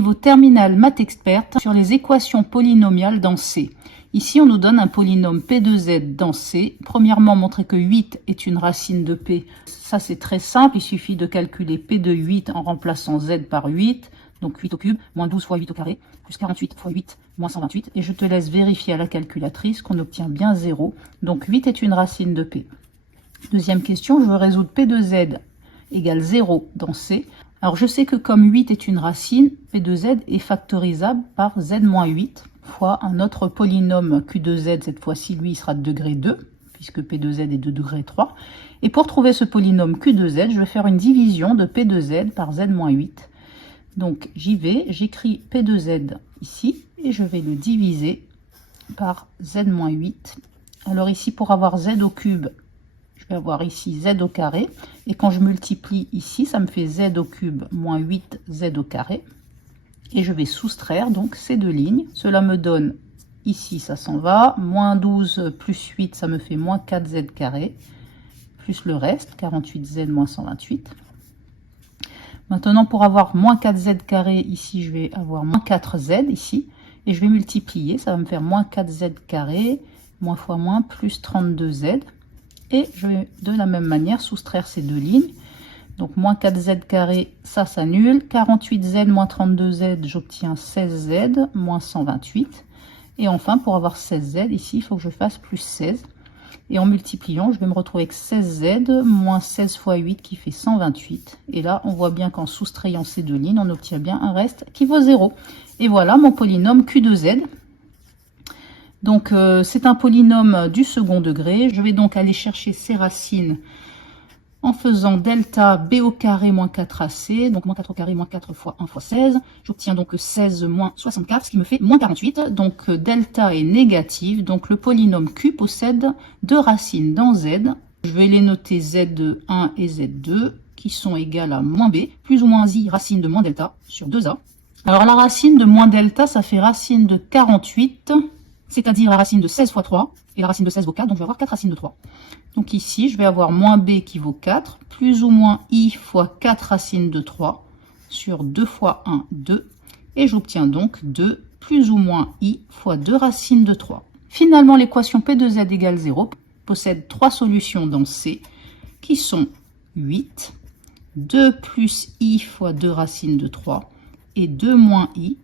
niveau terminal maths experte sur les équations polynomiales dans C. Ici, on nous donne un polynôme P de Z dans C. Premièrement, montrer que 8 est une racine de P. Ça, c'est très simple. Il suffit de calculer P de 8 en remplaçant Z par 8. Donc 8 au cube, moins 12 fois 8 au carré, plus 48 fois 8, moins 128. Et je te laisse vérifier à la calculatrice qu'on obtient bien 0. Donc 8 est une racine de P. Deuxième question, je veux résoudre P de Z égale 0 dans C. Alors je sais que comme 8 est une racine, P de Z est factorisable par Z moins 8 fois un autre polynôme Q de Z, cette fois-ci lui il sera de degré 2, puisque P de Z est de degré 3. Et pour trouver ce polynôme Q de Z, je vais faire une division de P de Z par Z moins 8. Donc j'y vais, j'écris P de Z ici, et je vais le diviser par Z moins 8. Alors ici, pour avoir Z au cube, je vais avoir ici Z au carré, et quand je multiplie ici, ça me fait Z au cube moins 8 Z au carré, et je vais soustraire donc ces deux lignes. Cela me donne, ici ça s'en va, moins 12 plus 8, ça me fait moins 4Z carré, plus le reste, 48Z moins 128. Maintenant, pour avoir moins 4Z carré, ici je vais avoir moins 4Z ici, et je vais multiplier, ça va me faire moins 4Z carré, moins fois moins, plus 32Z. Et je vais de la même manière soustraire ces deux lignes. Donc moins 4Z carré, ça s'annule. 48Z moins 32Z, j'obtiens 16Z moins 128. Et enfin, pour avoir 16Z, ici, il faut que je fasse plus 16. Et en multipliant, je vais me retrouver avec 16Z moins 16 fois 8 qui fait 128. Et là, on voit bien qu'en soustrayant ces deux lignes, on obtient bien un reste qui vaut 0. Et voilà mon polynôme Q de Z. Donc, c'est un polynôme du second degré. Je vais donc aller chercher ses racines en faisant delta b au carré moins 4ac. Donc, moins 4 au carré moins 4 fois 1 fois 16. J'obtiens donc 16 moins 64, ce qui me fait moins 48. Donc, delta est négative. Donc, le polynôme Q possède deux racines dans Z. Je vais les noter Z1 et Z2, qui sont égales à moins b, plus ou moins i, racine de moins delta, sur 2a. Alors, la racine de moins delta, ça fait racine de 48, c'est-à-dire la racine de 16 fois 3, et la racine de 16 vaut 4, donc je vais avoir 4 racines de 3. Donc ici, je vais avoir moins b qui vaut 4, plus ou moins i fois 4 racines de 3, sur 2 fois 1, 2, et j'obtiens donc 2 plus ou moins i fois 2 racines de 3. Finalement, l'équation P de Z égale 0 possède 3 solutions dans C, qui sont 8, 2 plus i fois 2 racines de 3, et 2 moins i